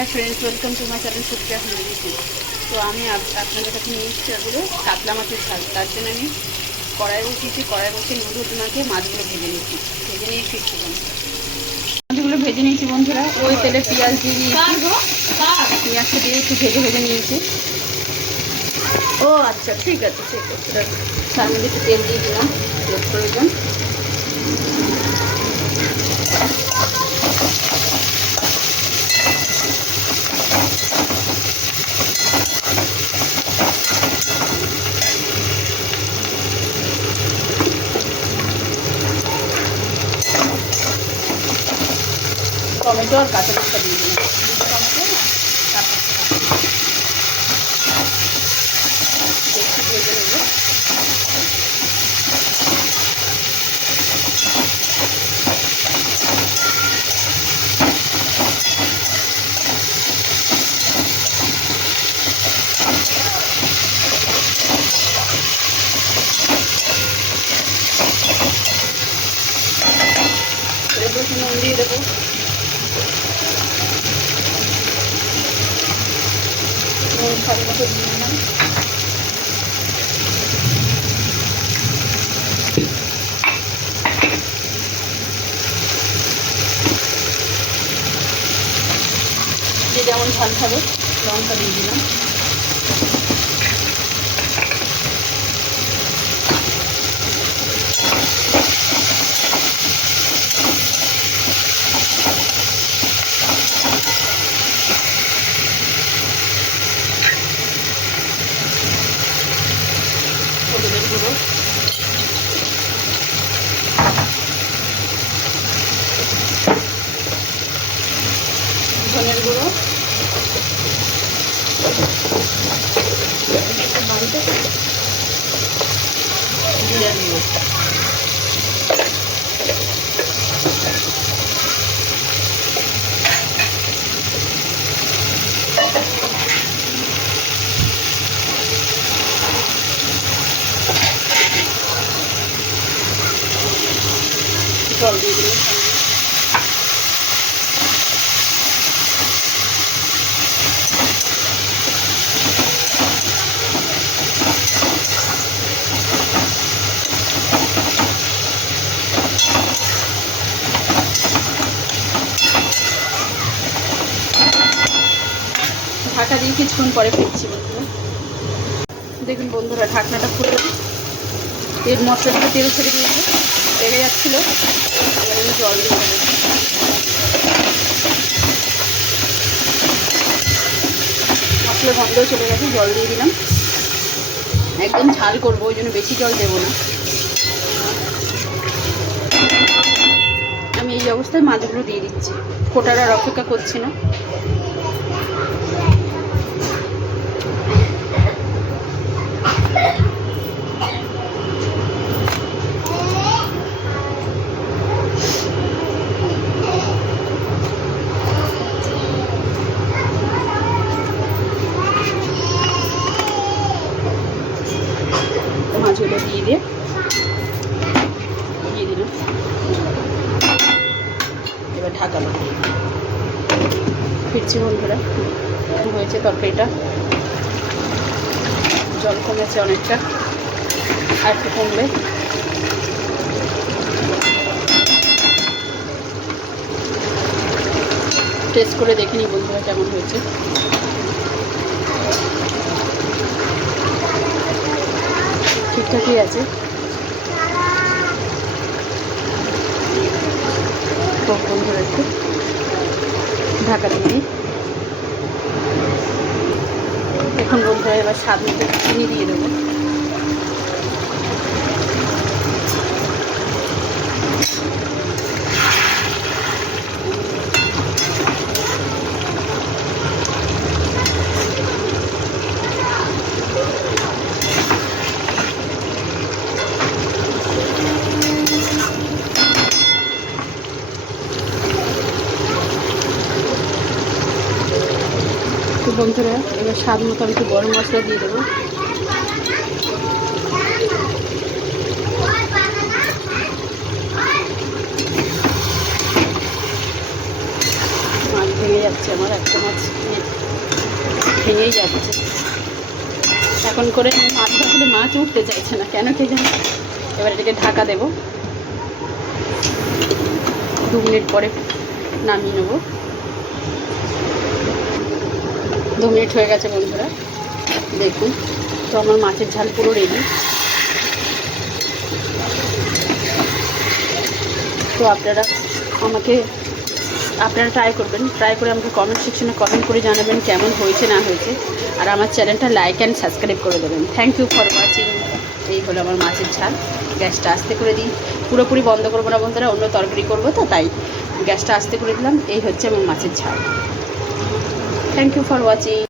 Hi friends, welcome to my channel Supriya family. তো আমি আপনাদের কাছে নিয়ে এসেছি এগুলো কাতলা মাছের ঝাল। তার জন্য আমি কড়াই বসিয়েছি, কড়াই বসে নুডল মাখে মাছগুলো ভেজে নিয়েছি, ভেজে নিয়ে ফিরছি। মাছগুলো ভেজে নিয়েছি বন্ধুরা। ওই তেলে পেঁয়াজ দিয়ে নিয়েছি, পেঁয়াজটা দিয়ে একটু ভেজে ভেজে নিয়েছি। ও আচ্ছা, ঠিক আছে ঠিক আছে। তার মধ্যে একটু তেল দিয়ে দিলাম, তেল প্রয়োজন। টমেটো আর কাঁচা লঙ্কা দিয়ে দিলাম। একটু ভেজে নেব। নুন দিয়ে দেবো, নুন স্বাদ মতো দিয়ে দিলাম। যে যেমন ঝাল খাবে লঙ্কা দিয়ে দিলাম। হলুদের গুঁড়ো, ধনের গুঁড়ো, জিরা গুঁড়ো, জল দিয়ে দিলাম। ঢাকা দিয়ে কিছুক্ষণ পরে ফিরছি বন্ধুরা। দেখুন বন্ধুরা, ঢাকনাটা খুলে তেল, মশলাগুলো তেল ছেড়ে দিয়েছে, লেগে যাচ্ছিলো। এবার আমি জল দিয়ে দেবো। মশলার গন্ধও চলে গেছে, জল দিয়ে দিলাম। একদম ঝাল করবো, ওই জন্য বেশি জল দেবো না। আমি এই অবস্থায় মাছগুলো দিয়ে দিচ্ছি, ফোটার আর অপেক্ষা করছি না। মাছগুলো দিয়ে দিলাম। এবার ঢাকা লাগিয়ে ফিরছি বন্ধুরা। হয়েছে তরকারিটা, জল কমেছে অনেকটা, আর একটু কমবে। টেস্ট করে দেখে নিই বন্ধুরা কেমন হয়েছে। ঠিকঠাকই আছে। তো বন্ধুরা একটু ঢাকা দিয়ে এখন বন্ধুরা এবার স্বাদ মতো চিনি দিয়ে দেবো। তো বন্ধুরা এবার স্বাদ মতো আমি একটু গরম মশলা দিয়ে দেবো। মাছ ভেঙে যাচ্ছে আমার, একটা মাছ ভেঙেই যাচ্ছে। এখন করে মাছ ভাজলে মাছ উঠতে চাইছে না, কেন কে জানে। এবার এটাকে ঢাকা দেবো, 2 মিনিট পরে নামিয়ে নেবো। 2 মিনিট হয়ে গেছে বন্ধুরা, দেখুন। তো আমার মাছের ঝাল পুরো রেডি। তো আপনারা ট্রাই করবেন, ট্রাই করে আমাকে কমেন্ট সেকশনে কমেন্ট করে জানাবেন কেমন হয়েছে না হয়েছে। আর আমার চ্যানেলটা লাইক অ্যান্ড সাবস্ক্রাইব করে দেবেন। Thank you for watching. এই হলো আমার মাছের ঝাল। গ্যাসটা আস্তে করে দিই, পুরোপুরি বন্ধ করবো না বন্ধুরা, অন্য তরকারি করবো তো তাই গ্যাসটা আস্তে করে দিলাম। এই হচ্ছে আমার মাছের ঝাল। Thank you for watching.